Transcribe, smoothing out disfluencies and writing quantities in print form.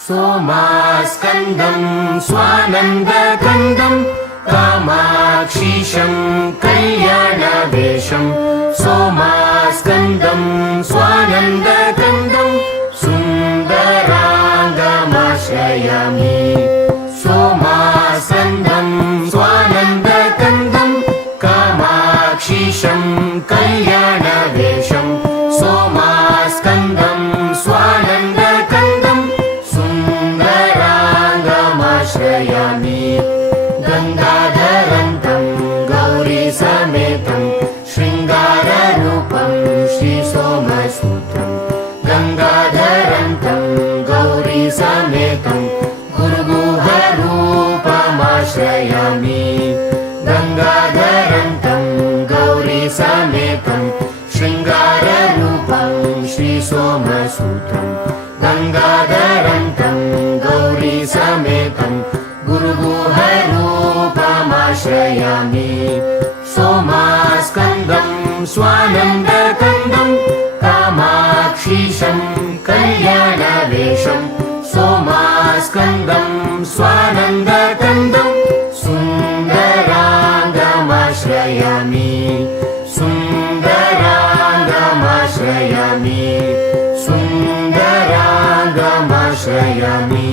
सोमास्कन्दम् स्वानन्दकन्दम् कामाक्षीशम् कल्याणवेशम् सोमास्कन्दम् स्वानन्दकन्दम् सुन्दराङ्गमाश्रयामि सोमास्कन्दम् स्वानन्दकन्दम् कामाक्षीशम् कल्याणवेशम् सोमास्कन्दम् स्वानन्दकन्दम् सुन्दराङ्गमाश्रयामि गङ्गाधरन्तम् गौरीसमेतम् शृङ्गाररूपम् श्रीसोमसूत्रम् गङ्गाधरन्तम् गौरीसमेतम् गुरुगुहरूपमाश्रयामि गङ्गाधरन्तम् गौरीसमेतम् शृङ्गाररूपम् श्रीसोमसूत्रम् गङ्गाधरन्तम् गौरीसमेतम् गुरुगुहरूपमाश्रयामि सोमास्कन्दम् स्वानन्दकन्दम् कामाक्षीशम् कल्याणवेशम् सोमास्कन्दम् स्वानन्दकन्दम् सुन्दराङ्गमाश्रयामि सुन्दराङ्गमाश्रयामि सुन्दराङ्गमाश्रयामि